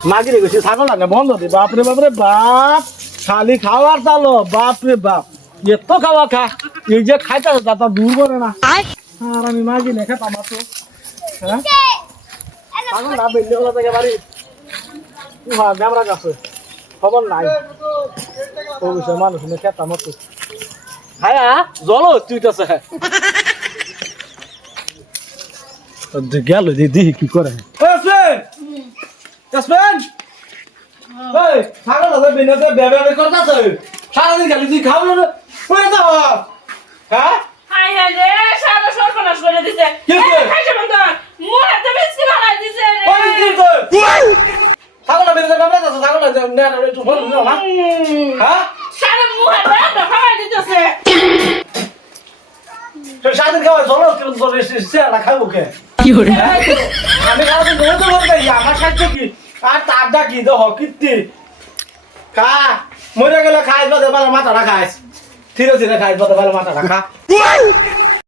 মাগিরে গেছি ছাগল না বন্ধ দে বাপরে বাপরে বাপ খালি খাওয়ার চালো বাপরে বাপ এত খাওয়া খা এই যে খাইতে তা দূর করে না আর আমি মাগি না খেতাম তো হ্যাঁ ছাগল না বেললে হলো থেকে বাড়ি হ্যাঁ ক্যামেরা কাছে খবর নাই ও বিষয় মানুষ না খেতাম তো হ্যাঁ জলো তুই তো গেল দিদি কি করে Jasmine! Hey, ছাগল আছে বিনাতে বেবে করতাছ সারাদিন খালি তুই খাও না কই যাও হ্যাঁ হাই হাই রে সারা সর্বনাশ করে দিছে খাইছে বন্ধ মুহাতে বিস্কি বানাই দিছে রে ওই কি তো ছাগল বিনাতে বেবে করতাছ ছাগল না না একটু বল না হ্যাঁ সারা মুহাতে বানাই দিতেছে তো সারাদিন খাওয়া চলো কিন্তু চলে এসে না খাবো কে কি করে আমি খাওয়া তো বলতে বলতে আমার সাথে কি আর তার ডাকি তো হকিতি খা মরে গেলে খাইস বাদে ভালো মাথা রাখাইস ধীরে ধীরে খাইস বাদে ভালো মাথা রাখা